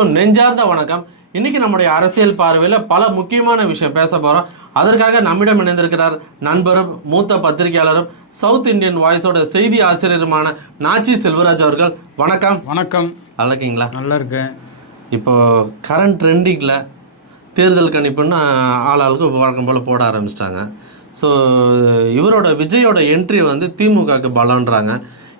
அனைவருக்கும் நெஞ்சார்ந்த வணக்கம். இன்னைக்கு நம்முடைய அரசியல் பார்வையில் பல முக்கியமான விஷயம் பேச போகிறோம். அதற்காக நம்மிடம் இணைந்திருக்கிறார் நண்பரும் மூத்த பத்திரிகையாளரும் சவுத் இந்தியன் வாய்ஸோட செய்தி ஆசிரியருமான நாச்சி செல்வராஜ் அவர்கள். வணக்கம். வணக்கம். நல்லா இருக்கீங்களா? நல்லா இருக்கேன். இப்போ கரண்ட் ட்ரெண்டிங்கில் தேர்தல் கணிப்புன்னு ஆளாளுக்கு வழக்கம் போல் போட ஆரம்பிச்சிட்டாங்க. ஸோ இவரோட விஜயோட என்ட்ரி வந்து திமுகவுக்கு பலன்றாங்க.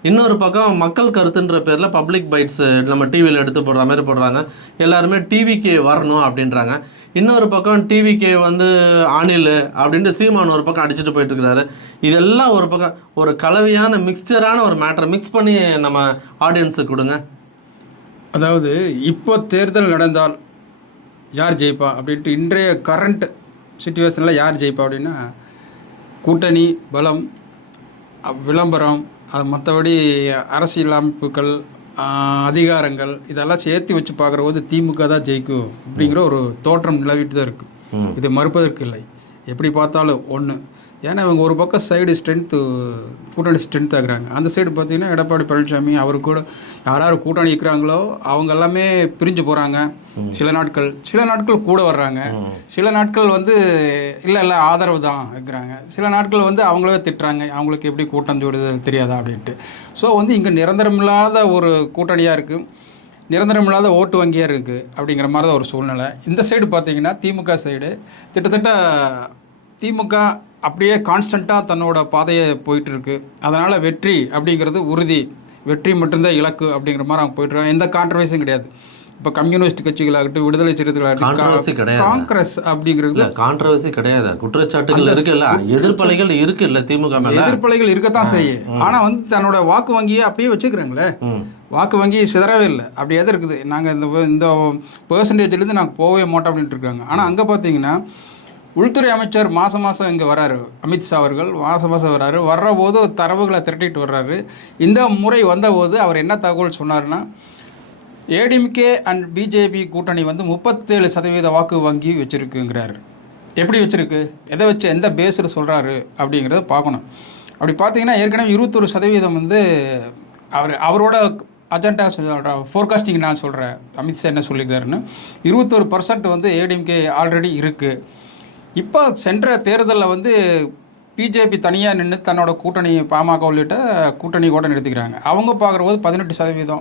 இன்னொரு பக்கம் மக்கள் கருத்துன்ற பேரில் பப்ளிக் பைட்ஸ் நம்ம டிவியில் எடுத்து போடுற மாதிரி போடுறாங்க. எல்லாருமே டிவிக்கு வரணும் அப்படின்றாங்க. இன்னொரு பக்கம் டிவிக்கு வந்து அணில் அப்படின்ட்டு சீமான் ஒரு பக்கம் அடிச்சுட்டு போயிட்டுருக்கிறாரு. இதெல்லாம் ஒரு பக்கம் ஒரு கலவையான மிக்சரான ஒரு மேட்டரை மிக்ஸ் பண்ணி நம்ம ஆடியன்ஸுக்கு கொடுங்க. அதாவது இப்போ தேர்தல் நடந்தால் யார் ஜெயிப்பா அப்படின்ட்டு இன்றைய கரண்ட் சுச்சுவேஷனில் யார் ஜெயிப்பா அப்படின்னா கூட்டணி பலம், விளம்பரம், அது மற்றபடி அரசியல் அமைப்புகள், அதிகாரங்கள் இதெல்லாம் சேர்த்து வச்சு பார்க்குற போது திமுக தான் ஜெயிக்கும் அப்படிங்கிற ஒரு தோற்றம் நிலவிட்டு தான் இருக்குது. இது மறுப்பதற்கு இல்லை. எப்படி பார்த்தாலும் ஒன்று. ஏன்னா இவங்க ஒரு பக்கம் சைடு ஸ்ட்ரென்த்து கூட்டணி ஸ்ட்ரென்த் ஆகுறாங்க. அந்த சைடு பார்த்திங்கன்னா எடப்பாடி பழனிசாமி அவர் கூட யார் கூட்டணி இருக்கிறாங்களோ அவங்க எல்லாமே பிரிஞ்சு போகிறாங்க. சில நாட்கள் கூட வர்றாங்க. சில நாட்கள் வந்து இல்லை ஆதரவு தான் இருக்கிறாங்க. சில நாட்கள் வந்து அவங்களவே திட்டுறாங்க, அவங்களுக்கு எப்படி கூட்டம் ஜோடுது தெரியாதா அப்படின்ட்டு. ஸோ வந்து இங்கே நிரந்தரமில்லாத ஒரு கூட்டணியாக இருக்குது, நிரந்தரமில்லாத ஓட்டு வங்கியாக இருக்குது அப்படிங்கிற மாதிரி தான் ஒரு சூழ்நிலை. இந்த சைடு பார்த்திங்கன்னா திமுக சைடு கிட்டத்தட்ட திமுக அப்படியே கான்ஸ்டண்ட்டாக தன்னோட பாதையை போயிட்டுருக்கு. அதனால் வெற்றி அப்படிங்கிறது உறுதி, வெற்றி மட்டும்தான் இலக்கு அப்படிங்கிற மாதிரி அவங்க போயிட்டுருக்காங்க. எந்த கான்ட்ரவர்சியும் கிடையாது. இப்போ கம்யூனிஸ்ட் கட்சிகளாகட்டும், விடுதலை சிறுத்தைகளாகட்டும், காங்கிரஸ் அப்படிங்கிறது கான்ட்ரவர்சி கிடையாது. குற்றச்சாட்டுகள் இருக்குல்ல, எதிர்ப்பலைகள் இருக்குல்ல, திமுக மேல எதிர்ப்பலைகள் இருக்கத்தான் செய்யும். ஆனால் வந்து தன்னோட வாக்கு வங்கியை அப்படியே வச்சுக்கிறாங்களே, வாக்கு வங்கி சிதறவே இல்லை, அப்படியே தான் இருக்குது. நாங்கள் இந்த பெர்சன்டேஜ்லேருந்து நாங்கள் போகவே மாட்டோம் அப்படின்ட்டு இருக்காங்க. ஆனால் அங்கே பார்த்தீங்கன்னா உள்துறை அமைச்சர் மாதம் இங்கே வர்றாரு, அமித்ஷா அவர்கள் மாதம் வர்றாரு. வர்றபோது தரவுகளை திரட்டிட்டு வர்றாரு. இந்த முறை வந்தபோது அவர் என்ன தகவல் சொன்னார்னா, ஏடிஎம்கே அண்ட் பிஜேபி கூட்டணி வந்து 37% வாக்கு வங்கி வச்சுருக்குங்கிறாரு. எப்படி வச்சுருக்கு, எதை வச்சு, எந்த பேஸில் சொல்கிறாரு அப்படிங்கிறத பார்க்கணும். அப்படி பார்த்தீங்கன்னா ஏற்கனவே 21% வந்து அவரோட அஜெண்டா ஃபோர்காஸ்டிங் நான் சொல்கிறேன். அமித்ஷா என்ன சொல்லியிருக்காருன்னு 21% வந்து ஏடிஎம்கே ஆல்ரெடி இருக்குது. இப்போ சென்ற தேர்தலில் வந்து பிஜேபி தனியாக நின்று தன்னோட கூட்டணி பாமக உள்ளிட்ட கூட்டணி கூட நிறுத்திக்கிறாங்க. அவங்க பார்க்குற போது 18%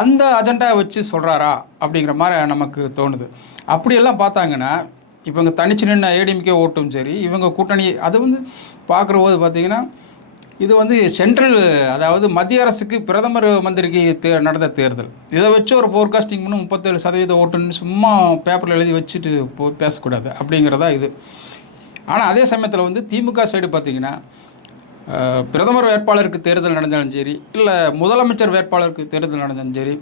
அந்த அஜெண்டா வச்சு சொல்கிறாரா அப்படிங்கிற மாதிரி நமக்கு தோணுது. அப்படியெல்லாம் பார்த்தாங்கன்னா இப்போ இங்கே தனிச்சு நின்று ஏடிஎம்கே ஓட்டும் சரி, இவங்க கூட்டணி அது வந்து பார்க்குற போது பார்த்திங்கன்னா இது வந்து சென்ட்ரல், அதாவது மத்திய அரசுக்கு பிரதமர் மந்திரிக்கு நடந்த தேர்தல். இதை வச்சு ஒரு ஃபோர்காஸ்டிங் பண்ணி 37% ஓட்டுன்னு சும்மா பேப்பரில் எழுதி வச்சுட்டு பேசக்கூடாது அப்படிங்கிறதா இது. ஆனால் அதே சமயத்தில் வந்து திமுக சைடு பார்த்திங்கன்னா பிரதமர் வேட்பாளருக்கு தேர்தல் நடந்தாலும் சரி, இல்லை முதலமைச்சர் வேட்பாளருக்கு தேர்தல் நடந்தாலும் சரி,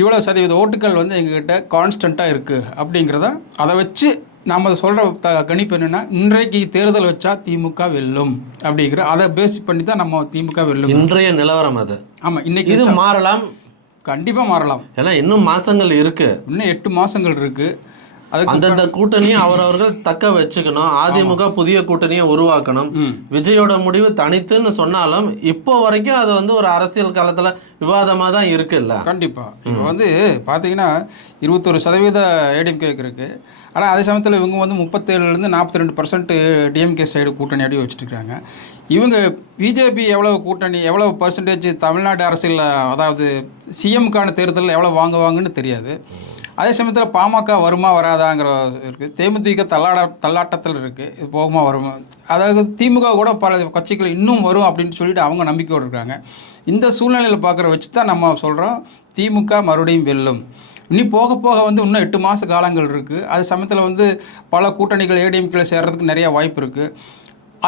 இவ்வளோ சதவீத ஓட்டுகள் வந்து எங்ககிட்ட கான்ஸ்டண்ட்டாக இருக்குது அப்படிங்கிறத அதை வச்சு நம்ம சொல்கிற கணிப்பு என்னென்னா, இன்றைக்கு தேர்தல் வச்சா திமுக வெல்லும் அப்படிங்கிற அதை பேஸ் பண்ணி தான் நம்ம திமுக வெல்லும். இன்றைய நிலவரம் அது. ஆமாம், இன்றைக்கி இது மாறலாம், கண்டிப்பாக மாறலாம். ஏன்னா இன்னும் மாதங்கள் இருக்குது, இன்னும் 8 மாதங்கள் இருக்குது. அந்தந்த கூட்டணியை அவரவர்கள் தக்க வச்சுக்கணும். அதிமுக புதிய கூட்டணியை உருவாக்கணும். விஜயோட முடிவு தனித்துன்னு சொன்னாலும் இப்போ வரைக்கும் அது வந்து ஒரு அரசியல் காலத்தில் விவாதமாக தான் இருக்குல்ல. கண்டிப்பாக. இப்போ வந்து பார்த்தீங்கன்னா 21% ஏடிஎம்கேக்கு இருக்குது. ஆனால் அதே சமயத்தில் இவங்க வந்து 37% 42% டிஎம்கே சைடு கூட்டணி அடி வச்சுட்டுருக்காங்க. இவங்க பிஜேபி எவ்வளோ கூட்டணி, எவ்வளோ பர்சன்டேஜ் தமிழ்நாடு அரசியல், அதாவது சிஎம்முக்கான தேர்தலில் எவ்வளோ வாங்குவாங்கன்னு தெரியாது. அதே சமயத்தில் பாமக வருமா வராதாங்கிற இருக்குது. தேமுதிக தள்ளாட்டத்தில் இருக்குது, இது போகுமா வருமா. அதாவது திமுக கூட பல கட்சிகள் இன்னும் வரும் அப்படின்னு சொல்லிட்டு அவங்க நம்பிக்கையோடு இருக்காங்க. இந்த சூழ்நிலையில் பார்க்குற வச்சு தான் நம்ம சொல்கிறோம் திமுக மறுபடியும் வெல்லும். இனி போக போக வந்து இன்னும் 8 மாத காலங்கள் இருக்குது. அது சமயத்தில் வந்து பல கூட்டணிகள் ஏடிஎம்கேல சேர்கிறதுக்கு நிறையா வாய்ப்பு இருக்குது.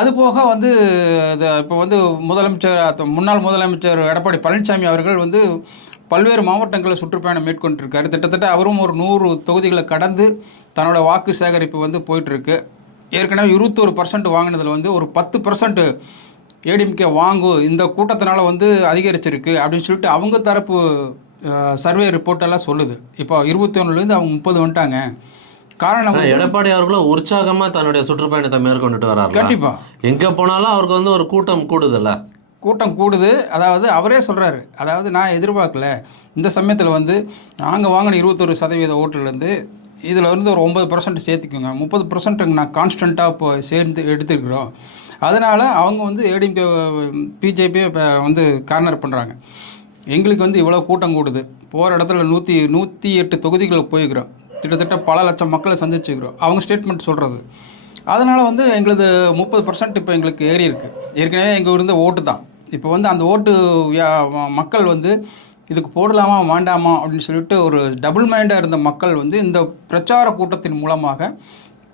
அது போக வந்து இப்போ வந்து முன்னாள் முதலமைச்சர் எடப்பாடி பழனிசாமி அவர்கள் வந்து பல்வேறு மாவட்டங்களில் சுற்றுப்பயணம் மேற்கொண்டிருக்காரு. கிட்டத்தட்ட அவரும் ஒரு 100 தொகுதிகளை கடந்து தன்னோட வாக்கு சேகரிப்பு வந்து போயிட்டுருக்கு. ஏற்கனவே 21% வாங்கினதில் வந்து ஒரு 10% ஏடிஎம்கே இந்த கூட்டத்தினால வந்து அதிகரிச்சிருக்கு அப்படின்னு சொல்லிட்டு அவங்க தரப்பு சர்வே ரிப்போர்ட்டெல்லாம் சொல்லுது. இப்போ 21லேருந்து அவங்க 30 வந்துட்டாங்க. காரணம் எடப்பாடி அவர்களும் உற்சாகமாக தன்னுடைய சுற்றுப்பயணத்தை மேற்கொண்டுட்டு வர்றாரு. கண்டிப்பாக எங்கே போனாலும் அவருக்கு வந்து ஒரு கூட்டம் கூடுதல்ல. கூட்டம் கூடுது. அதாவது அவரே சொல்கிறாரு, அதாவது நான் எதிர்பார்க்கல, இந்த சமயத்தில் வந்து நாங்கள் வாங்கின 21% ஓட்டுலேருந்து இதில் வந்து ஒரு 9% சேர்த்துக்குங்க, 30% நான் கான்ஸ்டண்ட்டாக இப்போ சேர்ந்து எடுத்துருக்குறோம். அதனால் அவங்க வந்து ஏடிஎம்கே பிஜேபியை இப்போ வந்து கார்னர் பண்ணுறாங்க. எங்களுக்கு வந்து இவ்வளோ கூட்டம் கூடுது, போகிற இடத்துல 108 தொகுதிகளுக்கு போய்க்கிறோம், கிட்டத்தட்ட பல லட்சம் மக்களை சந்திச்சுக்கிறோம், அவங்க ஸ்டேட்மெண்ட் சொல்கிறது. அதனால் வந்து எங்களது 30% இப்போ எங்களுக்கு ஏறி இருக்குது. ஏற்கனவே எங்கள் இருந்த ஓட்டு தான் இப்போ வந்து அந்த ஓட்டு மக்கள் வந்து இதுக்கு போடலாமா வேண்டாமா அப்படின்னு சொல்லிட்டு ஒரு டபுள் மைண்டாக இருந்த மக்கள் வந்து இந்த பிரச்சார கூட்டத்தின் மூலமாக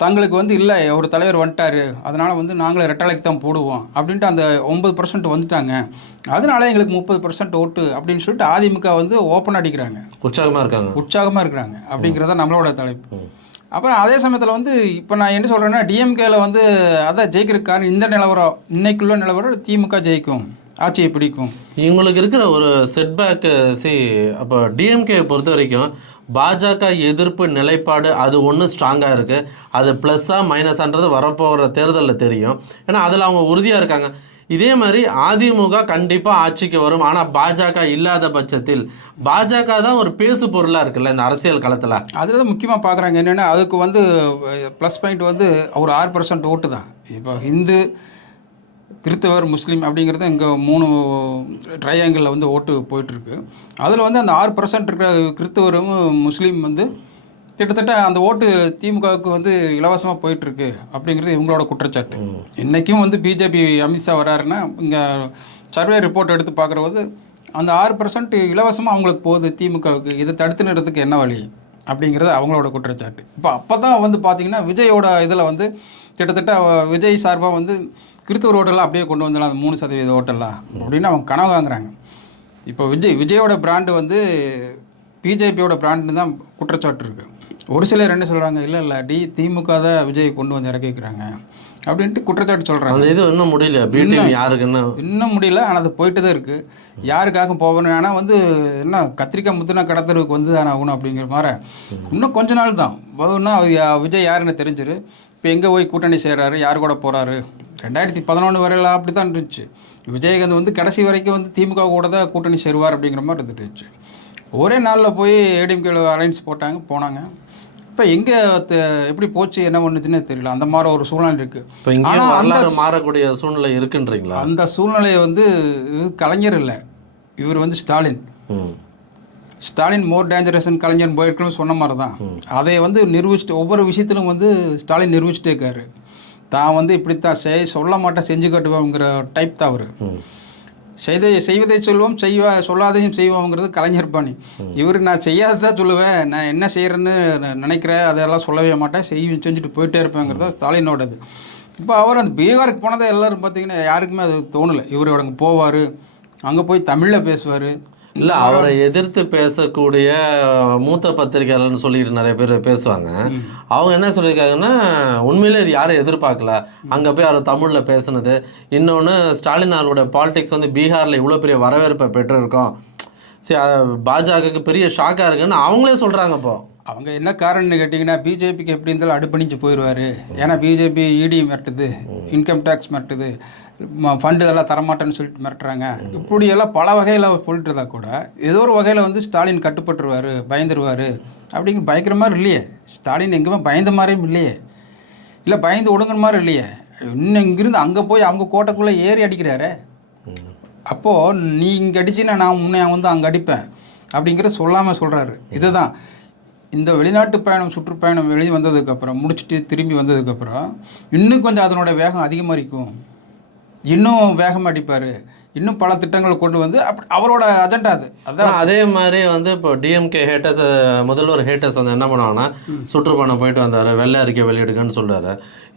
தங்களுக்கு வந்து இல்லை ஒரு தலைவர் வந்துட்டார், அதனால் வந்து நாங்களே ரெட்டலைக்கு தான் போடுவோம் அப்படின்ட்டு அந்த 9% வந்துட்டாங்க, அதனால எங்களுக்கு 30% ஓட்டு அப்படின்னு சொல்லிட்டு அதிமுக வந்து ஓப்பன் அடிக்கிறாங்க, உற்சாகமாக இருக்கிறாங்க அப்படிங்கிறத நம்மளோட தலைப்பு. அப்புறம் அதே சமயத்தில் வந்து இப்போ நான் என்ன சொல்கிறேன்னா, டிஎம்கேல வந்து அதான் ஜெயிக்கிறதுக்கான இந்த நிலவரம், இன்னைக்குள்ள நிலவரம் திமுக ஜெயிக்கும், ஆட்சியை பிடிக்கும். இவங்களுக்கு இருக்கிற ஒரு செட்பேக்கு அப்போ டிஎம்கே பொறுத்த வரைக்கும் பாஜக எதிர்ப்பு நிலைப்பாடு அது ஒன்று ஸ்ட்ராங்காக இருக்குது. அது ப்ளஸ்ஸாக மைனஸான்றது வரப்போகிற தேர்தலில் தெரியும். ஏன்னா அதில் அவங்க உறுதியாக இருக்காங்க. இதே மாதிரி அதிமுக கண்டிப்பாக ஆட்சிக்கு வரும். ஆனால் பாஜக இல்லாத பட்சத்தில் பாஜக தான் ஒரு பேசு பொருளாக இருக்குல்ல இந்த அரசியல் களத்தில். அதுதான் முக்கியமாக பார்க்குறாங்க. என்னென்னா அதுக்கு வந்து ப்ளஸ் பாயிண்ட் வந்து ஒரு 6% ஓட்டு தான். இப்போ ஹிந்து, கிறிஸ்தவர், முஸ்லீம் அப்படிங்கிறது இங்கே 3 ட்ரையாங்கிளில் வந்து ஓட்டு போயிட்டுருக்கு. அதில் வந்து அந்த 6% இருக்கிற கிறிஸ்தவரும் முஸ்லீம் வந்து கிட்டத்தட்ட அந்த ஓட்டு திமுகவுக்கு வந்து இலவசமாக போயிட்டுருக்கு அப்படிங்கிறது இவங்களோட குற்றச்சாட்டு. இன்றைக்கும் வந்து பிஜேபி அமித்ஷா வராருன்னா இங்கே சர்வே ரிப்போர்ட் எடுத்து பார்க்குறது அந்த 6% இலவசமாக அவங்களுக்கு போகுது திமுகவுக்கு, இதை தடுத்து நிறுத்துறதுக்கு என்ன வழி அப்படிங்கிறது அவங்களோட குற்றச்சாட்டு. அப்போ தான் வந்து பார்த்திங்கன்னா விஜயோட இதில் வந்து கிட்டத்தட்ட விஜய் சார்பாக வந்து கிறிஸ்தவர் ஓட்டெல்லாம் அப்படியே கொண்டு வந்துடலாம், அந்த 3% ஓட்டெல்லாம் அப்படின்னு அவங்க கனவு வாங்குறாங்க. இப்போ விஜயோட பிராண்டு வந்து பிஜேபியோட பிராண்டு தான் குற்றச்சாட்டு இருக்குது. ஒரு சிலர் என்ன சொல்கிறாங்க, இல்லை திமுக தான் விஜய் கொண்டு வந்து இறக்கிக்கிறாங்க அப்படின்ட்டு குற்றச்சாட்டு சொல்கிறாங்க. இது இன்னும் முடியல, யாருக்குன்னு இன்னும் முடியல, ஆனால் அது போயிட்டு தான் இருக்குது. யாருக்காக போகணும், ஆனால் வந்து என்ன கத்திரிக்காய் முத்துனா கடத்தருக்கு வந்து தானே ஆகணும் அப்படிங்கிற மாதிரி இன்னும் கொஞ்ச நாள் தான் போதும்னா விஜய் யாருன்னு தெரிஞ்சிரு. இப்போ எங்கே போய் கூட்டணி செய்கிறாரு, யார் கூட போகிறாரு, 2011 வரையிலாம் அப்படி தான் இருந்துச்சு. விஜயகாந்த் வந்து கடைசி வரைக்கும் வந்து திமுக கூட தான் கூட்டணி சேருவார் அப்படிங்கிற மாதிரி இருந்துச்சு. ஒரே நாளில் போய் ஏடிஎம்கே அலைன்ஸ் போனாங்க. இப்போ எங்கே எப்படி போச்சு என்ன பண்ணுச்சுன்னு தெரியல. அந்த மாதிரி ஒரு சூழ்நிலை இருக்குது. இப்போ மாறக்கூடிய சூழ்நிலை இருக்குன்றீங்களா? அந்த சூழ்நிலையை வந்து கலைஞர் இல்லை, இவர் வந்து ஸ்டாலின் மோர் டேஞ்சரஸ்ன்னு கலைஞர் போயிருக்கணும்னு சொன்ன மாதிரி தான். அதை வந்து நிரூபிச்சுட்டு ஒவ்வொரு விஷயத்திலும் வந்து ஸ்டாலின் நிரூபிச்சுட்டே இருக்காரு. தான் வந்து இப்படித்தான் சொல்ல மாட்டேன் செஞ்சு காட்டுவோங்கிற டைப் தான் அவர். செய்வதை சொல்வோம், சொல்லாதையும் செய்வோங்கிறது கலைஞர் பாணி. இவர் நான் செய்யாததான் சொல்லுவேன், நான் என்ன செய்கிறேன்னு நினைக்கிறேன் அதெல்லாம் சொல்லவே மாட்டேன், செஞ்சுட்டு போயிட்டே இருப்பேங்கிறத ஸ்டாலினோடது. இப்போ அவர் அந்த பீகாருக்கு போனதை எல்லோரும் பார்த்தீங்கன்னா யாருக்குமே அது தோணலை. இவர் அங்கே போவார், அங்கே போய் தமிழில் பேசுவார். இல்லை, அவரை எதிர்த்து பேசக்கூடிய மூத்த பத்திரிகையாளர்னு சொல்லிட்டு நிறைய பேர் பேசுவாங்க. அவங்க என்ன சொல்லியிருக்காங்கன்னா, உண்மையிலே இது யாரும் எதிர்பார்க்கல, அங்கே போய் அவர் தமிழில் பேசுனது. இன்னொன்று, ஸ்டாலின் அவரோட பாலிடிக்ஸ் வந்து பீகாரில் இவ்வளோ பெரிய வரவேற்பை பெற்றிருக்கோம், சரி பாஜகவுக்கு பெரிய ஷாக்காக இருக்குன்னு அவங்களே சொல்கிறாங்க. இப்போ அவங்க என்ன காரணம்னு கேட்டிங்கன்னா, பிஜேபிக்கு எப்படி இருந்தாலும் அடுப்பணிஞ்சு போயிடுவார். ஏன்னா பிஜேபி இடி மிரட்டுது, இன்கம் டேக்ஸ் மிரட்டுது, ஃபண்டு இதெல்லாம் தரமாட்டேன்னு சொல்லிட்டு மிரட்டுறாங்க. இப்படியெல்லாம் பல வகையில் சொல்லிட்டு இருந்தால் கூட ஏதோ ஒரு வகையில் வந்து ஸ்டாலின் கட்டுப்பட்டுருவார், பயந்துருவார் அப்படிங்கிற பயக்கிற மாதிரி இல்லையே. ஸ்டாலின் எங்கேயுமே பயந்த மாதிரியும் இல்லையே, இல்லை பயந்து ஒடுங்கிற மாதிரி இல்லையே. இன்னும் இங்கிருந்து அங்கே போய் அவங்க கோட்டைக்குள்ளே ஏறி அடிக்கிறாரு. அப்போது நீ இங்கே அடிச்சின்னா நான் முன்னே வந்து அங்கே அடிப்பேன் அப்படிங்கிறத சொல்லாமல் சொல்கிறாரு. இதுதான் இந்த வெளிநாட்டு பயணம், சுற்றுப்பயணம் வெளியே வந்ததுக்கப்புறம் முடிச்சுட்டு திரும்பி வந்ததுக்கப்புறம் இன்னும் கொஞ்சம் அதனோட வேகம் அதிகமாக இருக்கும், இன்னும் வேகமாக அடிப்பார், இன்னும் பல திட்டங்களை கொண்டு வந்து அப்படி அவரோட அஜெண்டா அது. அதான் அதே மாதிரி வந்து இப்போ டிஎம்கே ஹேட்டர்ஸ், முதல்வர் ஹேட்டர்ஸ் வந்து என்ன பண்ணுவாங்கன்னா, சுற்றுப்பயணம் போயிட்டு வந்தார், வெள்ளை அறிக்கை வெளியிடுங்கன்னு சொல்கிறாரு.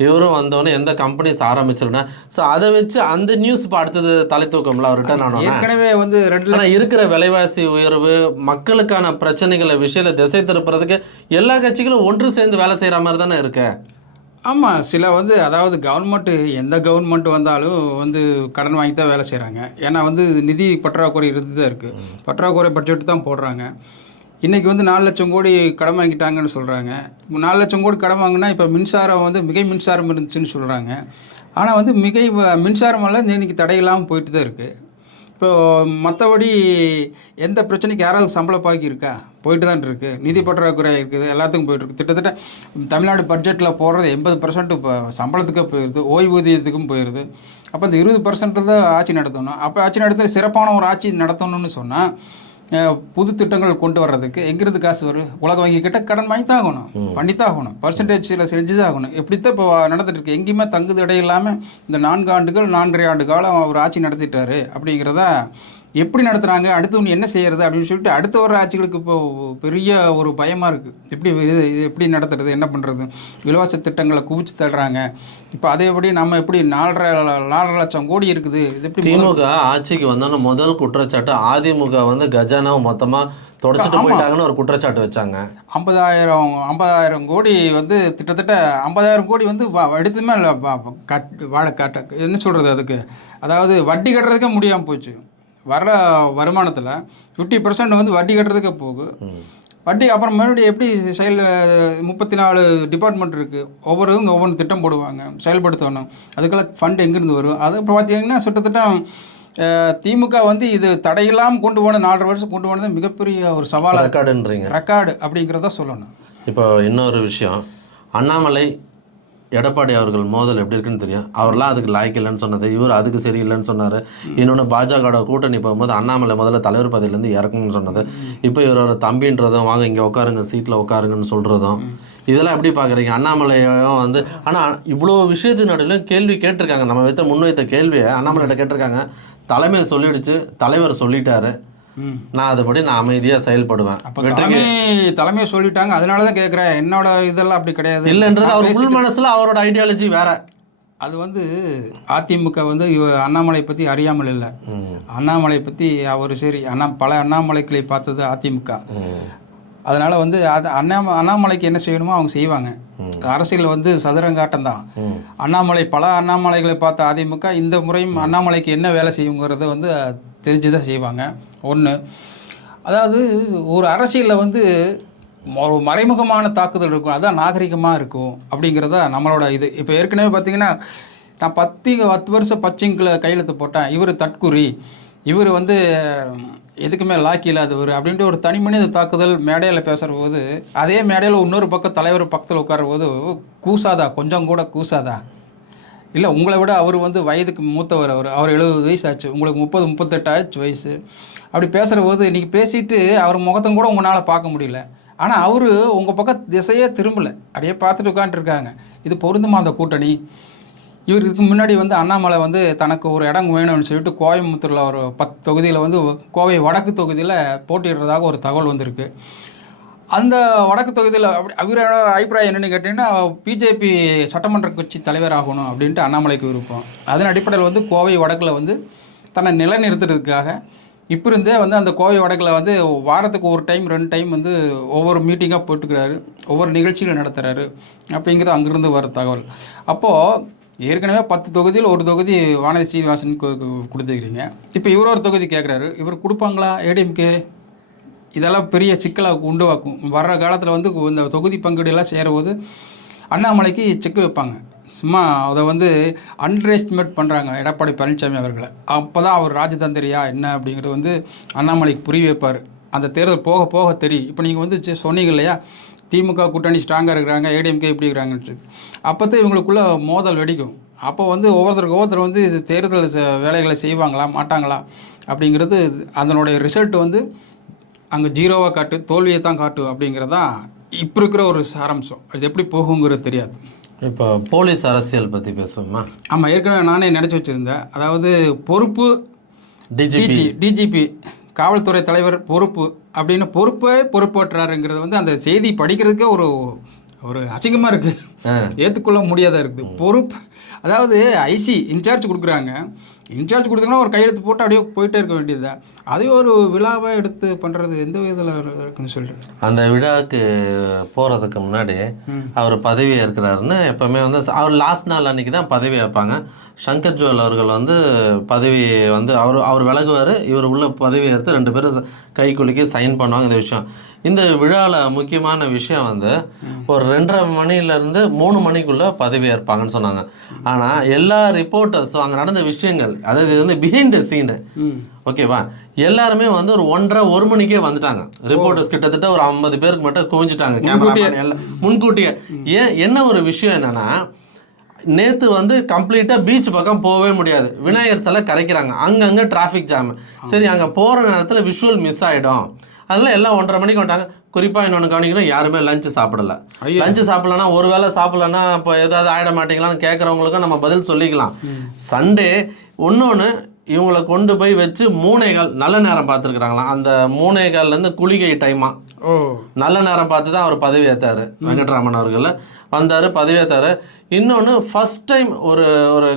இவரும் வந்தோடனே எந்த கம்பெனிஸ் ஆரம்பிச்சிருன்னா, ஸோ அதை வச்சு அந்த நியூஸ் இப்போ அடுத்தது தலை தூக்கம்ல அவர் ரிட்டர்ன் ஆனோம். ஏற்கனவே வந்து இருக்கிற விலைவாசி உயர்வு, மக்களுக்கான பிரச்சனைகளை விஷயத்தில் திசை திருப்புறதுக்கு எல்லா கட்சிகளும் ஒன்று சேர்ந்து வேலை செய்கிற மாதிரி தானே இருக்கு. ஆமாம், சில வந்து அதாவது கவர்மெண்ட்டு எந்த கவர்மெண்ட் வந்தாலும் வந்து கடன் வாங்கி தான் வேலை செய்கிறாங்க. ஏன்னா வந்து நிதி பற்றாக்குறை இருந்து தான் இருக்குது, பற்றாக்குறை பட்ஜெட் தான் போடுறாங்க. இன்றைக்கி வந்து 4 லட்சம் கோடி கடன் வாங்கிட்டாங்கன்னு சொல்கிறாங்க. 4 லட்சம் கோடி கடன் வாங்கினா இப்போ மின்சாரம் வந்து மிகை மின்சாரம் இருந்துச்சுன்னு சொல்கிறாங்க. ஆனால் வந்து மிகை மின்சாரமெல்லாம் இன்றைக்கி தடையில்லாமல் போயிட்டு தான் இருக்குது. இப்போ மற்றபடி எந்த பிரச்சனைக்கு யாராவது சம்பள பாக்கி இருக்கா? போயிட்டு தான் இருக்குது. நிதி பற்றாக்குறை இருக்குது, எல்லாத்துக்கும் போயிட்டுருக்கு. கிட்டத்தட்ட தமிழ்நாடு பட்ஜெட்டில் போடுறது 80% இப்போ சம்பளத்துக்கே போயிடுது, ஓய்வூதியத்துக்கும் போயிடுது. அப்போ இந்த 20% தான் ஆட்சி நடத்தணும். அப்போ ஆட்சி நடத்த சிறப்பான ஒரு ஆட்சி நடத்தணும்னு சொன்னால் புது திட்டங்கள் கொண்டு வர்றதுக்கு எங்கிருந்து காசு வரும்? உலக வங்கி கிட்ட கடன் வாங்கி தான் ஆகணும், பண்ணி தான் ஆகணும், பர்சன்டேஜில் செஞ்சு தான் ஆகணும். எப்படி தான் இப்போ நடந்துட்டு இருக்கு. எங்கேயுமே தங்குது இடம் இல்லாமல் இந்த 4 ஆண்டுகள் 4.5 ஆண்டு காலம் அவர் ஆட்சி நடத்திட்டாரு. அப்படிங்கிறத எப்படி நடத்துகிறாங்க, அடுத்து ஒன்று என்ன செய்கிறது அப்படின்னு சொல்லிட்டு அடுத்த வர ஆட்சிகளுக்கு இப்போ பெரிய ஒரு பயமாக இருக்குது. இது எப்படி நடத்துறது, என்ன பண்ணுறது? இலவச திட்டங்களை குவிச்சு தள்ளுறாங்க. இப்போ அதேபடி நம்ம எப்படி 4.5 லட்சம் கோடி இருக்குது. இது எப்படி திமுக ஆட்சிக்கு வந்தோன்னு முதல் குற்றச்சாட்டு அதிமுக வந்து கஜானாவை மொத்தமாக தொடச்சிட்டு போயிட்டாங்கன்னு ஒரு குற்றச்சாட்டு வச்சாங்க. 50,000 கோடி வந்து கிட்டத்தட்ட 50,000 கோடி வந்து எடுத்துமே என்ன சொல்கிறது, அதுக்கு அதாவது வட்டி கட்டுறதுக்கே முடியாமல் போச்சு. வர்ற வருமானத்தில் 50% வந்து வட்டி கட்டுறதுக்கே போகுது. வட்டி அப்புறம் மறுபடியும் எப்படி 34 டிபார்ட்மெண்ட் இருக்குது, ஒவ்வொரு திட்டம் போடுவாங்க, செயல்படுத்தணும். அதுக்கெல்லாம் ஃபண்ட் எங்கேருந்து வரும்? அது இப்போ பார்த்தீங்கன்னா கிட்டத்தட்ட திமுக வந்து இது தடையில்லாமல் கொண்டு போன 4.5 வருஷம் கொண்டு போனது மிகப்பெரிய ஒரு சவாலாக ரெக்கார்டு அப்படிங்கிறத சொல்லணும். இப்போ இன்னொரு விஷயம், அண்ணாமலை எடப்பாடி அவர்கள் மோதல் எப்படி இருக்குன்னு தெரியும். அவர்லாம் அதுக்கு லாய்க்கு இல்லைன்னு சொன்னது, இவர் அதுக்கு சரியில்லைன்னு சொன்னார். இன்னொன்று பாஜகவோட கூட்டணி போகும்போது அண்ணாமலை முதல்ல தலைவர் பதவியிலேருந்து இறக்குங்கன்னு சொன்னது. இப்போ இவர் ஒரு தம்பின்றதும் வாங்க இங்கே உட்காருங்க சீட்டில் உட்காருங்கன்னு சொல்கிறதும் இதெல்லாம் எப்படி பார்க்குறீங்க? அண்ணாமலையும் வந்து ஆனால் இவ்வளோ விஷயத்துக்கு நடுவில் கேள்வி கேட்டிருக்காங்க. நம்ம முன்வைத்த கேள்வியை அண்ணாமலையிட்ட கேட்டிருக்காங்க. தலைமை சொல்லிடுச்சு, தலைவர் சொல்லிட்டாரு, நான் அதுபடி நான் அமைதியாக செயல்படுவேன். தலைமையை சொல்லிட்டாங்க, அதனால தான் கேட்குறேன். என்னோட இதெல்லாம் அப்படி கிடையாது. இல்லைன்றது அவர் உள் மனசில் அவரோட ஐடியாலஜி வேற. அது வந்து அதிமுக வந்து அண்ணாமலை பற்றி அறியாமல் இல்லை. அண்ணாமலை பற்றி அவர் சரி பல அண்ணாமலைகளை பார்த்தது அதிமுக. அதனால் வந்து அது அண்ணாமலைக்கு என்ன செய்யணுமோ அவங்க செய்வாங்க. அரசியல் வந்து சதுரங்காட்டம் தான். பல அண்ணாமலைகளை பார்த்த அதிமுக இந்த முறையும் அண்ணாமலைக்கு என்ன வேலை செய்யுங்கிறத வந்து தெரிஞ்சு தான் செய்வாங்க. ஒன்று, அதாவது ஒரு அரசியலில் வந்து ஒரு மறைமுகமான தாக்குதல் இருக்கும், அதுதான் நாகரிகமாக இருக்கும் அப்படிங்கிறத நம்மளோட இது. இப்போ ஏற்கனவே பார்த்திங்கன்னா நான் 10 வருஷம் பச்சிங்கில் கையெழுத்து போட்டேன், இவர் தற்குறி, இவர் வந்து எதுக்குமே லாக்கி இல்லாதவர் அப்படின்ட்டு ஒரு தனி மனித தாக்குதல் மேடையில் பேசுகிற போது, அதே மேடையில் இன்னொரு பக்கம் தலைவர் பக்கத்தில் உட்கார போது கூசாதா, கொஞ்சம் கூட கூசாதா? இல்லை, உங்களை விட அவர் வந்து வயதுக்கு மூத்தவர், அவர் 70 வயசு ஆச்சு, உங்களுக்கு 30-38 ஆச்சு வயசு. அப்படி பேசுகிற போது நீங்கள் பேசிட்டு அவர் முகத்தையும் கூட உங்களால் பார்க்க முடியல. ஆனால் அவர் உங்கள் பக்கம் திசையே திரும்பலை, அப்படியே பார்த்துட்டு உட்காந்துருக்காங்க. இது பொருந்துமா அந்த கூட்டணி? இவர் இதுக்கு முன்னாடி வந்து அண்ணாமலை வந்து தனக்கு ஒரு இடம் வேணும்னு சொல்லிட்டு கோயம்புத்தூரில் ஒரு 10 தொகுதியில் வந்து கோவை வடக்கு தொகுதியில் போட்டியிடுறதாக ஒரு தகவல் வந்திருக்கு. அந்த வடக்கு தொகுதியில் அவரோட அபிப்பிராயம் என்னென்னு கேட்டிங்கன்னா, பிஜேபி சட்டமன்ற கட்சி தலைவர் ஆகணும் அப்படின்ட்டு அண்ணாமலைக்கு விருப்பம். அதன் அடிப்படையில் வந்து கோவை வடக்கில் வந்து தன்னை நிலைநிறுத்துறதுக்காக இப்போ இருந்தே வந்து அந்த கோவை வடக்கில் வந்து வாரத்துக்கு 1 டைம் 2 டைம் வந்து ஒவ்வொரு மீட்டிங்காக போட்டுக்கிறாரு, ஒவ்வொரு நிகழ்ச்சிகளை நடத்துகிறாரு அப்படிங்கிறது அங்கேருந்து வர தகவல். அப்போது ஏற்கனவே 10 தொகுதியில் ஒரு தொகுதி வானதி சீனிவாசன் கொடுத்துக்கிறீங்க. இப்போ இவர் ஒரு தொகுதி கேட்குறாரு, இவர் கொடுப்பாங்களா ஏடிஎம்கே? இதெல்லாம் பெரிய சிக்கலாக உண்டுவாக்கும். வர்ற காலத்தில் வந்து இந்த தொகுதி பங்கீடெல்லாம் சேரும்போது அண்ணாமலைக்கு செக் வைப்பாங்க. சும்மா அதை வந்து அண்டர் எஸ்டிமேட் பண்ணுறாங்க எடப்பாடி பழனிசாமி அவர்களை. அப்போ தான் அவர் ராஜதந்திரியா என்ன அப்படிங்கிறது வந்து அண்ணாமலைக்கு புரிய வைப்பார். அந்த தேர்தல் போக போக தெரியும். இப்போ நீங்கள் வந்து சொன்னீங்க இல்லையா, திமுக கூட்டணி ஸ்ட்ராங்காக இருக்கிறாங்க, ஏடிஎம்கே எப்படி இருக்கிறாங்கன்னு. அப்போ தான் இவங்களுக்குள்ளே மோதல் வெடிக்கும். அப்போ வந்து ஒவ்வொருத்தர் வந்து இது தேர்தல் வேலைகளை செய்வாங்களா மாட்டாங்களா அப்படிங்கிறது அதனுடைய ரிசல்ட் வந்து அங்கே 0வாக காட்டு, தோல்வியை தான் காட்டும் அப்படிங்கிறதான் இப்போ இருக்கிற ஒரு சாராம்சம். அது எப்படி போகுங்கிறது தெரியாது. இப்போ போலீஸ் அரசியல் பற்றி பேசுவோமா? ஆமாம், ஏற்கனவே நானே நினச்சி வச்சுருந்தேன். அதாவது பொறுப்பு டிஜிபி காவல்துறை தலைவர் பொறுப்பு அப்படின்னு பொறுப்பேற்றாருங்கிறது வந்து அந்த செய்தி படிக்கிறதுக்கே ஒரு அசிங்கமாக இருக்குது, ஏற்றுக்கொள்ள முடியாத இருக்குது. பொறுப்பு அதாவது ஐசி இன்சார்ஜ் கொடுக்குறாங்க, இன்சார்ஜ் கொடுத்தீங்கன்னா ஒரு கையெழுத்து போட்டு அப்படியே போயிட்டே இருக்க வேண்டியது. அதே ஒரு விழாவை எடுத்து பண்ணுறது எந்த விதத்தில் இருக்குன்னு சொல்லிட்டு அந்த விழாவுக்கு போகிறதுக்கு முன்னாடி அவர் பதவி ஏற்கிறாருன்னு எப்போவுமே வந்து அவர் லாஸ்ட் நாள் அன்றைக்கி தான் பதவி வைப்பாங்க. சங்கர் ஜுவல் அவர்கள் வந்து பதவி வந்து அவர் விலகுவார், இவர் உள்ள பதவி ஏற்று 2 பேரும் கை குலுக்கி சைன் பண்ணுவாங்க. இந்த விஷயம் இந்த விழாவில் முக்கியமான விஷயம் வந்து ஒரு 2:30 மணிலேருந்து 3 மணிக்குள்ளே பதவி ஏற்பாங்கன்னு சொன்னாங்க. ஆனால் எல்லா ரிப்போர்ட்டர்ஸும் அங்கே நடந்த விஷயங்கள், அதாவது இது வந்து பிஹைண்ட் த சீனு, ஓகேவா, எல்லாருமே வந்து ஒரு 1:30-1 மணிக்கே வந்துட்டாங்க. ரிப்போர்ட்டர்ஸ் கிட்டத்தட்ட ஒரு 50 பேருக்கு மட்டும் குவிஞ்சிட்டாங்க கேமராமேன் எல்லாம் முன்கூட்டியே. என்ன ஒரு விஷயம் என்னன்னா, நேற்று வந்து கம்ப்ளீட்டாக பீச் பக்கம் போகவே முடியாது, விநாயகர் சிலை கரைக்கிறாங்க, அங்கங்கே டிராஃபிக் ஜாம். சரி, அங்கே போகிற நேரத்தில் விஷுவல் மிஸ் ஆகிடும், அதெல்லாம் எல்லாம் 1:30 மணிக்கு வந்துட்டாங்க. குறிப்பாக இன்னொன்று கவனிக்கணும், யாருமே லஞ்சு சாப்பிடல. லஞ்சு சாப்பிடலன்னா, ஒரு வேளை சாப்பிடலன்னா இப்போ ஏதாவது ஆகிட மாட்டீங்களான்னு கேட்குறவங்களுக்கும் நம்ம பதில் சொல்லிக்கலாம். சண்டே இன்னொன்று இவங்களை கொண்டு போய் வச்சு 3:15 நல்ல நேரம் பார்த்துருக்குறாங்களாம். அந்த 3:15லேருந்து குளிகை டைமாக நல்ல நேரம் பார்த்து தான் அவர் பதவி ஏற்றார். வெங்கட்ராமன் அவர்கள் வந்தார், பதவி ஏற்றார். இன்னொன்று ஃபஸ்ட் டைம் ஒரு ஒரு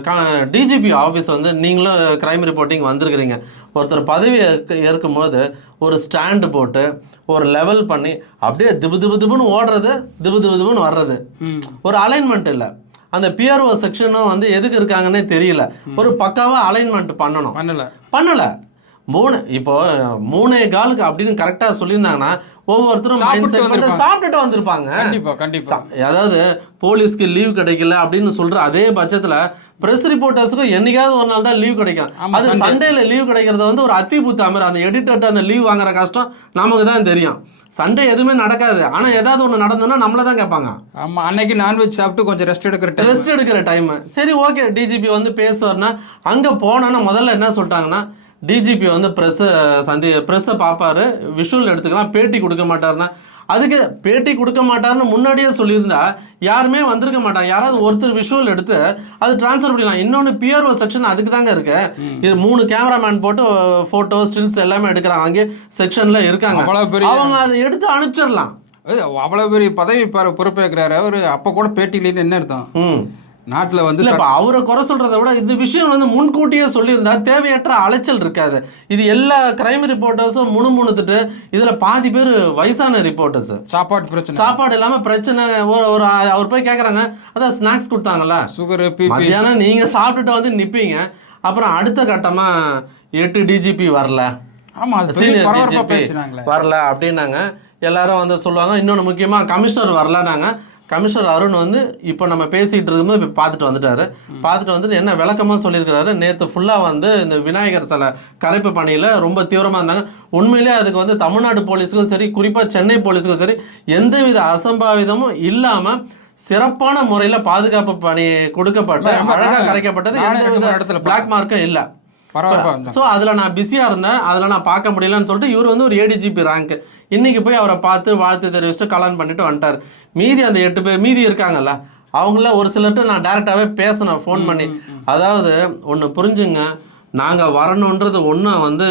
டிஜிபி ஆஃபீஸ் வந்து, நீங்களும் க்ரைம் ரிப்போர்ட்டிங் வந்திருக்கிறீங்க, ஒருத்தர் பதவி ஏற்கும்போது ஒரு ஸ்டாண்டு போட்டு ஒரு லெவல் பண்ணி அப்படியே திபுன்னு ஓடுறது, திபுன்னு வர்றது, ஒரு அலைன்மெண்ட் இல்லை. அந்த பிஆர்ஓ செக்ஷனும் வந்து எதுக்கு இருக்காங்கன்னே தெரியல. ஒரு பக்காவாக அலைன்மெண்ட் பண்ணணும், பண்ணலை. 3 இப்போ 3:15 அப்படின்னு கரெக்டாக சொல்லியிருந்தாங்கன்னா ஒவ்வொருத்தரும் சாப்பிட்டுட்டு வந்திருப்பாங்க. அதாவது போலீஸ்க்கு லீவ் கிடைக்கல அப்படின்னு சொல்ற அதே பட்சத்தில் பிரஸ் ரிப்போர்ட்டர்ஸுக்கும் என்னைக்காவது ஒரு நாள் தான் லீவ் கிடைக்கும். அது சண்டேல லீவ் கிடைக்கிறத வந்து ஒரு அத்திபுத்த மாதிரி அந்த எடிட்டர்கிட்ட அந்த லீவ் வாங்குற கஷ்டம் நமக்கு தான் தெரியும். சண்டே எதுவுமே நடக்காது, ஆனால் ஏதாவது ஒன்று நடந்ததுன்னா நம்மளை தான் கேட்பாங்க. ஆமாம், அன்னைக்கு நான்வெஜ் சாப்பிட்டு கொஞ்சம் ரெஸ்ட் எடுக்கிற டைம். சரி, ஓகே, டிஜிபி வந்து பேசுவார்னா அங்கே போனோன்னா முதல்ல என்ன சொல்லிட்டாங்கன்னா, டிஜிபி வந்து ப்ரெஸ்ஸை பார்ப்பாரு, விஷுவல் எடுத்துக்கலாம், பேட்டி கொடுக்க மாட்டாருன்னா, அதுக்கு பேட்டி கொடுக்க மாட்டாருன்னு முன்னாடியே சொல்லியிருந்தா யாருமே வந்திருக்க மாட்டாங்க. யாராவது ஒருத்தர் விஷுவல் எடுத்து அது டிரான்ஸ்ஃபர் பண்ணிடலாம். இன்னொன்று பிஆர்ஓ செக்ஷன் அதுக்கு தாங்க இருக்கு. இது 3 கேமராமேன் போட்டு ஃபோட்டோ ஸ்டில்ஸ் எல்லாமே எடுக்கிறாங்க, அங்கே செக்ஷனில் இருக்காங்க. அவங்க அதை எடுத்து அனுப்பிச்சிடலாம். அவ்வளோ பெரிய பதவி பொறுப்பேற்கிறாரு அவர், அப்போ கூட பேட்டிலேருந்து என்ன அர்த்தம்? நாட்டில் வந்து இப்போ அவரை குறை சொல்கிறத விட இந்த விஷயம் வந்து முன்கூட்டியே சொல்லியிருந்தா தேவையற்ற அலைச்சல் இருக்காது. இது எல்லா கிரைம் ரிப்போர்ட்டர்ஸும் முணுமுணுத்துட்டு, இதில் பாதி பேர் வயசான ரிப்போர்ட்டர்ஸ், சாப்பாடு இல்லாமல் பிரச்சனை. ஒரு அவர் போய் கேட்குறாங்க, அதான் ஸ்நாக்ஸ் கொடுத்தாங்கல்ல, சுகர், மத்தியானம் நீங்கள் சாப்பிட்டுட்டு வந்து நிற்பீங்க, அப்புறம் அடுத்த கட்டமாக 8 டிஜிபி வரல, சீனியர் டிஜிபி வரல அப்படின்னாங்க. எல்லாரும் வந்து சொல்லுவாங்க. இன்னொன்று முக்கியமாக கமிஷனர் வரலன்னாங்க. கமிஷனர் அருண் வந்து இப்போ நம்ம பேசிகிட்டு இருக்கும்போது இப்போ பார்த்துட்டு வந்துட்டு என்ன விளக்கமாக சொல்லியிருக்கிறாரு. நேற்று ஃபுல்லாக வந்து இந்த விநாயகர் சிலை கரைப்பு பணியில் ரொம்ப தீவிரமாக இருந்தாங்க. உண்மையிலே அதுக்கு வந்து தமிழ்நாடு போலீஸுக்கும் சரி, குறிப்பாக சென்னை போலீஸுக்கும் சரி, எந்தவித அசம்பாவிதமும் இல்லாமல் சிறப்பான முறையில் பாதுகாப்பு பணி கொடுக்கப்பட்ட, அழகாக கரைக்கப்பட்டது, எந்த இடத்துல பிளாக் மார்க்கும் இல்லை. ஸோ அதில் நான் பிஸியாக இருந்தேன், அதில் நான் பார்க்க முடியலன்னு சொல்லிட்டு இவர் வந்து ஒரு ஏடிஜிபி ரேங்க். இன்றைக்கி போய் அவரை பார்த்து வாழ்த்து தெரிவிச்சுட்டு கலான் பண்ணிட்டு வந்துட்டார். மீதி அந்த 8 பேர் மீதி இருக்காங்கல்ல, அவங்கள ஒரு சிலர்கிட்ட நான் டேரெக்டாகவே பேசினேன் ஃபோன் பண்ணி. அதாவது ஒன்று புரிஞ்சுங்க, நாங்கள் வரணுன்றது ஒன்றும் வந்து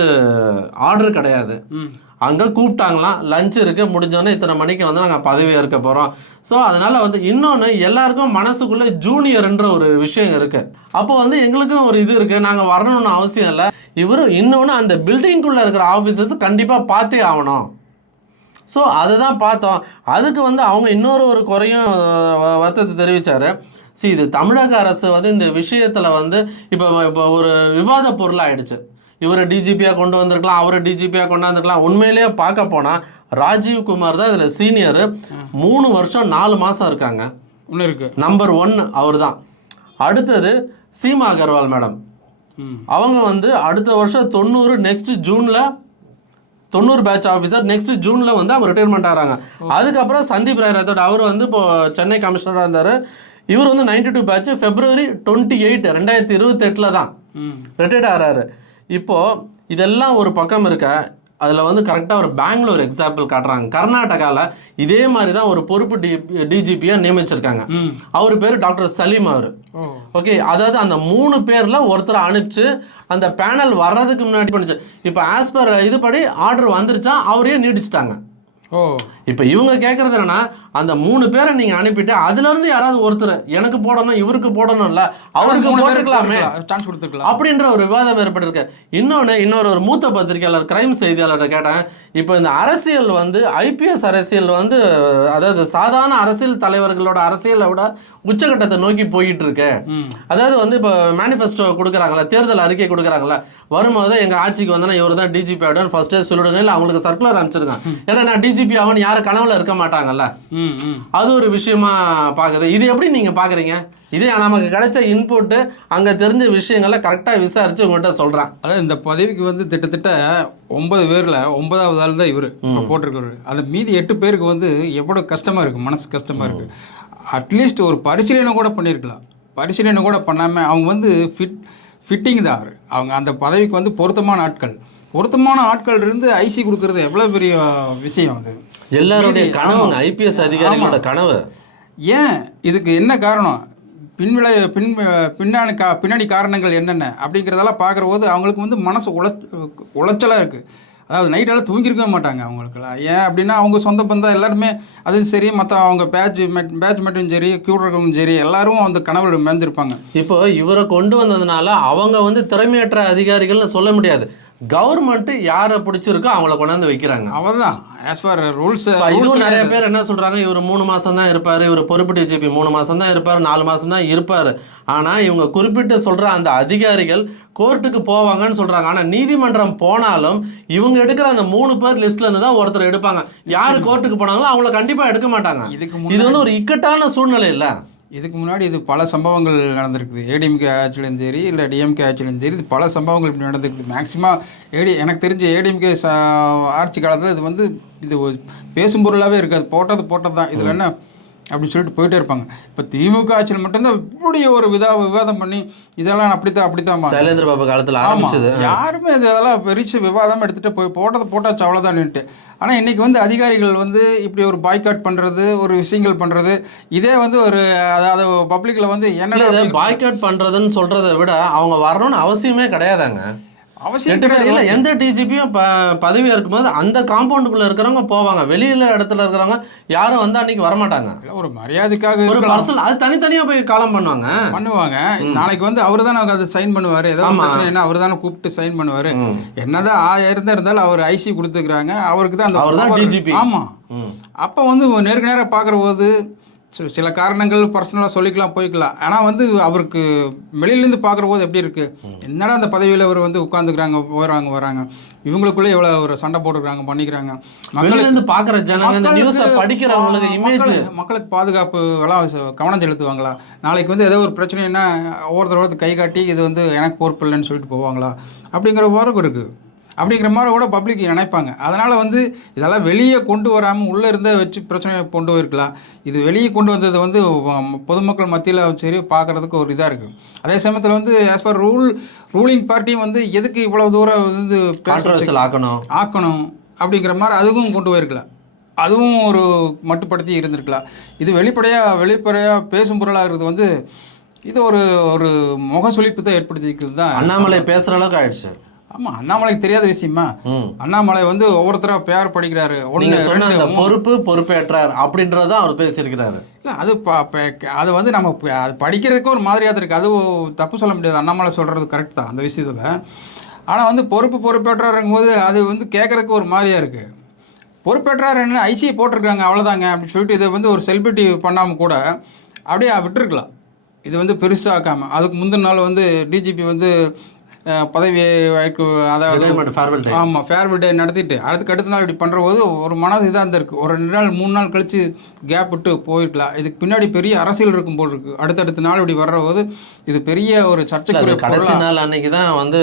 ஆர்டர் கிடையாது. அங்கே கூப்பிட்டாங்களாம், லஞ்ச் இருக்குது, முடிஞ்சோடனே இத்தனை மணிக்கு வந்து நாங்கள் பதவி ஏற்க போகிறோம். ஸோ அதனால் வந்து இன்னொன்று எல்லாருக்கும் மனசுக்குள்ளே ஜூனியர்ன்ற ஒரு விஷயம் இருக்குது. அப்போ வந்து எங்களுக்கும் ஒரு இது இருக்குது, நாங்கள் வரணும்னு அவசியம் இல்லை. இன்னொன்று அந்த பில்டிங்குள்ளே இருக்கிற ஆஃபீஸர்ஸ் கண்டிப்பாக பார்த்தே ஆகணும். ஸோ அதை தான் பார்த்தோம். அதுக்கு வந்து அவங்க இன்னொரு குறையும் வருத்தத்தை தெரிவித்தார். இது தமிழக அரசு வந்து இந்த விஷயத்தில் வந்து இப்போ ஒரு விவாத பொருளாகிடுச்சு. இவரை டிஜிபியாக கொண்டு வந்திருக்கலாம், அவரை டிஜிபியாக கொண்டு வந்திருக்கலாம். உண்மையிலேயே பார்க்க போனால் ராஜீவ்குமார் தான் இதில் சீனியரு. 3 வருஷம் 4 மாதம் இருக்காங்க. ஒன்று இருக்குது, நம்பர் 1 அவர் தான். அடுத்தது சீமா அகர்வால் மேடம், அவங்க வந்து அடுத்த வருஷம் 90, நெக்ஸ்ட் ஜூனில் 90 பேட்ச் ஆஃபீஸர், நெக்ஸ்ட் ஜூனில் வந்து அவங்க ரிட்டைர்மெண்ட் ஆகிறாங்க. அதுக்கப்புறம் சந்தீப் ராய் ரத்தோட அவர் வந்து இப்போ சென்னை கமிஷனராக இருந்தார். இவர் வந்து 92 பேட்ச் February 28, 2028 தான் ரிட்டையர்ட் ஆகிறாரு. இப்போது இதெல்லாம் ஒரு பக்கம் இருக்க, அதில் வந்து கரெக்டாக ஒரு பெங்களூர் எக்ஸாம்பிள் காட்டுறாங்க. கர்நாடகாவில் இதே மாதிரி தான் ஒரு பொறுப்பு டிஜிபியாக நியமிச்சிருக்காங்க. அவர் பேர் டாக்டர் சலீம். அவர் ஓகே, அதாவது அந்த 3 பேரில் ஒருத்தரை அனுப்பிச்சு அந்த பேனல் வர்றதுக்கு முன்னாடி பண்ணிச்சு. இப்போ ஆஸ் பர் இதுபடி ஆர்டர் வந்துருச்சா, அவரையே நீடிச்சிட்டாங்க. இப்போ இவங்க கேட்கறது என்னன்னா, அந்த 3 பேரை நீங்க அனுப்பிட்டு அதுல இருந்து யாராவது ஒருத்தர் எனக்கு போடணும், இவருக்கு போடணும், இல்ல அவருக்கு போட்டுக்கலாமே, சான்ஸ் கொடுத்துக்கலாம் அப்படின்ற ஒரு விவாதம் ஏற்பட்டிருக்கு. இன்னொரு ஒரு மூத்த பத்திரிகையாளர், கிரைம் செய்தியாளர்கிட்ட கேட்டேன். இப்போ இந்த அரசியல் வந்து ஐபிஎஸ் அரசியல் வந்து, அதாவது சாதாரண அரசியல் தலைவர்களோட அரசியலை விட உச்சகட்டத்தை நோக்கி போயிட்டு இருக்கு. அதாவது வந்து இப்போ மேனிஃபெஸ்டோ கொடுக்குறாங்களா, தேர்தல் அறிக்கை கொடுக்குறாங்களா, வரும்போது எங்க ஆட்சிக்கு வந்தா இவர் தான் டிஜிபி ஆயிடும் ஃபர்ஸ்டே சொல்லிடுங்க, இல்லை அவங்களுக்கு சர்க்குலர் அனுப்பிச்சிருங்க. ஏன்னா நான் டிஜிபி டிஜிபி அவன் யாரும் கனவுல இருக்க மாட்டாங்கல்ல, அது ஒரு விஷயமா பார்க்குது. இது எப்படி நீங்கள் பார்க்குறீங்க? இதே நமக்கு கிடைச்ச இன்புட்டு அங்கே தெரிஞ்ச விஷயங்களை கரெக்டாக விசாரித்து உங்கள்கிட்ட சொல்கிறான். அதாவது இந்த பதவிக்கு வந்து கிட்டத்தட்ட 9 பேரில் 9வது ஆள் தான் இவர் போட்டிருக்காரு. அந்த மீதி 8 பேருக்கு வந்து எவ்வளோ கஷ்டமாக இருக்குது, மனசு கஷ்டமாக இருக்குது. அட்லீஸ்ட் ஒரு பரிசீலனை கூட பண்ணியிருக்கலாம். பரிசீலனை கூட பண்ணாமல் அவங்க வந்து ஃபிட்டிங் தான் அவங்க அந்த பதவிக்கு வந்து பொருத்தமான ஆட்கள் இருந்து ஐசி கொடுக்கறது எவ்வளோ பெரிய விஷயம். அது எல்லாருடைய கனவுங்க, ஐபிஎஸ் அதிகாரிகளோட கனவு. ஏன் இதுக்கு என்ன காரணம், பின்னாடி காரணங்கள் என்னென்ன அப்படிங்கிறதெல்லாம் பார்க்குற போது அவங்களுக்கு வந்து மனசு உளைச்சலாக இருக்குது. அதாவது நைட்டெல்லாம் தூங்கியிருக்கவே மாட்டாங்க அவங்களுக்கெல்லாம். ஏன் அப்படின்னா அவங்க சொந்த பந்தம் எல்லாருமே அதுவும் சரி, மற்ற அவங்க பேட்ச் மட்டும் சரி, கியூடர்களும் சரி, எல்லாரும் அந்த கனவுல மேஞ்சிருப்பாங்க. இப்போ இவரை கொண்டு வந்ததுனால அவங்க வந்து திறமையற்ற அதிகாரிகள்னு சொல்ல முடியாது. கவர்மெண்ட் யாரை பிடிச்சிருக்கோ அவங்கள கொண்டாந்து வைக்கிறாங்க, அவர்தான் ஆஸ் பர் ரூல்ஸ். இதுவும் நிறைய பேர் என்ன சொல்றாங்க, இவர் 3 மாசம் தான் இருப்பாரு, இவர் பொறுப்பு டிஜிபி 3 மாசம் தான் இருப்பாரு, 4 மாசம் தான் இருப்பாரு. ஆனா இவங்க குறிப்பிட்டு சொல்ற அந்த அதிகாரிகள் கோர்ட்டுக்கு போவாங்கன்னு சொல்றாங்க. ஆனா நீதிமன்றம் போனாலும் இவங்க எடுக்கிற அந்த 3 பேர் லிஸ்ட்ல இருந்து தான் ஒருத்தர் எடுப்பாங்க. யாரு கோர்ட்டுக்கு போனாங்களோ அவங்கள கண்டிப்பா எடுக்க மாட்டாங்க. இது வந்து ஒரு இக்கட்டான சூழ்நிலை இல்ல. இதுக்கு முன்னாடி இது பல சம்பவங்கள் நடந்திருக்குது. ஏடிஎம்கே ஆட்சியிலும் சரி, இல்லை டிஎம்கே ஆட்சியிலும் சரி, இது பல சம்பவங்கள் இப்படி நடந்திருக்குது. மேக்சிமம் எனக்கு தெரிஞ்ச ஏடிஎம்கே ஆட்சி காலத்தில் இது வந்து இது பேசும் பொருளாகவே இருக்காது. போட்டது தான். இதில் என்ன அப்படின்னு சொல்லிட்டு போயிட்டே இருப்பாங்க. இப்போ திமுக ஆட்சியில் மட்டும்தான் இப்படி ஒரு விவாதம் பண்ணி இதெல்லாம் அப்படித்தான் சைலேந்திர பாபு காலத்தில் ஆரம்பிச்சது. யாருமே இதெல்லாம் பெருசு விவாதமாக எடுத்துகிட்டு போட்டாச்சு அவ்வளோதான்ட்டு. ஆனால் இன்றைக்கி வந்து அதிகாரிகள் வந்து இப்படி ஒரு பாய்காட் பண்ணுறது, ஒரு விஷயங்கள் பண்ணுறது, இதே வந்து ஒரு அதாவது பப்ளிக்கில் வந்து என்ன பாய்காட் பண்ணுறதுன்னு சொல்கிறத விட அவங்க வரணும்னு அவசியமே கிடையாதாங்க. அவசியம் இல்லை. எந்த டிஜிபியும் பதவியாக இருக்கும்போது அந்த காம்பவுண்டுக்குள்ளே இருக்கிறவங்க போவாங்க, வெளியில் இடத்துல இருக்கிறவங்க யாரும் வந்து அன்னைக்கு வரமாட்டாங்க. ஒரு மரியாதைக்காக ஒரு பர்சன் அது தனித்தனியாக போய் காலம் பண்ணுவாங்க. நாளைக்கு வந்து அவர் தானே அதை சைன் பண்ணுவார், ஏதாவது பிரச்சனை அவர் தானே கூப்பிட்டு சைன் பண்ணுவார். என்னதான் 1000 இருந்தாலும் அவர் ஐசி கொடுத்துக்கிறாங்க, அவருக்கு தான் அவர் தான் டிஜிபி. ஆமாம். அப்போ வந்து நேருக்கு நேராக பார்க்குற போது சில காரணங்கள் பர்சனலாக சொல்லிக்கலாம், போய்க்கலாம். ஆனால் வந்து அவருக்கு வெளியிலேருந்து பார்க்குற போது எப்படி இருக்குது, என்னடா அந்த பதவியில் அவர் வந்து உட்காந்துக்கிறாங்க, வராங்க, இவங்களுக்குள்ளே எவ்வளோ ஒரு சண்டை போட்டுக்கிறாங்க, பண்ணிக்கிறாங்க. மக்களுக்கு பார்க்குற ஜனங்க படிக்கிறவங்களுக்கு இமேஜ், மக்களுக்கு பாதுகாப்பு எல்லாம் கவனம் செலுத்துவாங்களா? நாளைக்கு வந்து ஏதோ ஒரு பிரச்சனைன்னா ஒவ்வொருத்தர் கை காட்டி இது வந்து எனக்கு பொறுப்பு இல்லைன்னு சொல்லிட்டு போவாங்களா? அப்படிங்கிற வாரம் இருக்குது. அப்படிங்கிற மாதிரி கூட பப்ளிக் நினைப்பாங்க. அதனால் வந்து இதெல்லாம் வெளியே கொண்டு வராமல் உள்ளே இருந்தே வச்சு பிரச்சனையை கொண்டு போயிருக்கலாம். இது வெளியே கொண்டு வந்தது வந்து பொதுமக்கள் மத்தியில் சரி பார்க்குறதுக்கு ஒரு இதாக இருக்குது. அதே சமயத்தில் வந்து ஆஸ் பர் ரூலிங் பார்ட்டியும் வந்து எதுக்கு இவ்வளோ தூரம் வந்து ஆக்கணும் அப்படிங்கிற மாதிரி அதுவும் கொண்டு போயிருக்கலாம். அதுவும் ஒரு மட்டுப்படுத்தி இருந்திருக்கலாம். இது வெளிப்படையாக பேசும் பொருளாக இருக்கிறது வந்து இது ஒரு முகசுளிப்பு தான் ஏற்படுத்திக்கிறது தான். அண்ணாமலை பேசுகிற அளவுக்கு ஆயிடுச்சு. ஆமாம், அண்ணாமலைக்கு தெரியாத விஷயமா? அண்ணாமலை வந்து ஒவ்வொருத்தராக பேர் படிக்கிறாரு. பொறுப்பேற்றார் அப்படின்றதான் அவர் பேசியிருக்கிறாரு. இல்லை அது வந்து நம்ம அது படிக்கிறதுக்கு ஒரு மாதிரியாக இருக்குது. அது தப்பு சொல்ல முடியாது. அண்ணாமலை சொல்கிறது கரெக்ட் தான் அந்த விஷயத்தில். ஆனால் வந்து பொறுப்பேற்றாருங்கும் போது அது வந்து கேட்குறதுக்கு ஒரு மாதிரியாக இருக்குது. பொறுப்பேற்றார் என்ன ஐசிஐ போட்டிருக்காங்க அவ்வளோதாங்க அப்படின்னு சொல்லிட்டு இதை வந்து ஒரு செலிபிரிட்டி பண்ணாமல் கூட அப்படியே விட்டுருக்கலாம். இது வந்து பெருசாக்காமல் அதுக்கு முந்தின நாள் வந்து டிஜிபி வந்து பதவி அதாவது ஃபேர்வெல் டே நடத்திட்டு அடுத்த நாள் இப்படி பண்ணுற போது ஒரு மனது இதாக இருந்திருக்கு. ஒரு 2 நாள் 3 நாள் கழித்து கேப் விட்டு போயிடலாம். இதுக்கு பின்னாடி பெரிய அரசியல் இருக்கும் போல் இருக்குது. அடுத்தடுத்த நாள் இப்படி வர்ற போது இது பெரிய ஒரு சர்ச்சைக்குரிய கடைசி நாள் அன்னைக்கு தான் வந்து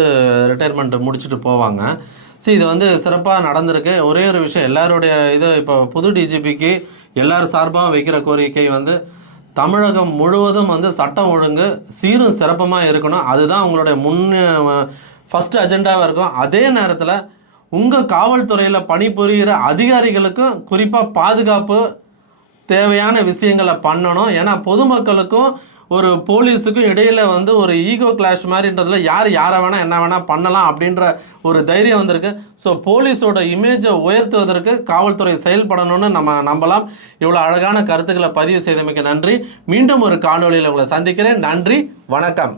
ரிட்டையர்மெண்ட் முடிச்சுட்டு போவாங்க. சரி, இது வந்து சிறப்பாக நடந்திருக்கு. ஒரே ஒரு விஷயம், எல்லாருடைய இது இப்போ புது டிஜிபிக்கு எல்லாரும் சார்பாக வைக்கிற கோரிக்கை வந்து தமிழகம் முழுவதும் வந்து சட்டம் ஒழுங்கு சீரும் சிறப்பமாக இருக்கணும். அதுதான் உங்களுடைய ஃபஸ்ட்டு அஜெண்டாவாக இருக்கும். அதே நேரத்தில் உங்கள் காவல்துறையில் பணிபுரிகிற அதிகாரிகளுக்கும் குறிப்பாக பாதுகாப்பு தேவையான விஷயங்களை பண்ணணும். ஏன்னா பொதுமக்களுக்கும் ஒரு போலீஸுக்கும் இடையில் வந்து ஒரு ஈகோ கிளாஷ் மாதிரின்றதுல யாரை வேணால் என்ன வேணால் பண்ணலாம் அப்படின்ற ஒரு தைரியம் வந்திருக்கு. ஸோ போலீஸோட இமேஜை உயர்த்துவதற்கு காவல்துறை செயல்படணும்னு நம்ம நம்பலாம். இவ்வளோ அழகான கருத்துக்களை பதிவு செய்தமைக்கு நன்றி. மீண்டும் ஒரு காணொலியில் உங்களை சந்திக்கிறேன். நன்றி, வணக்கம்.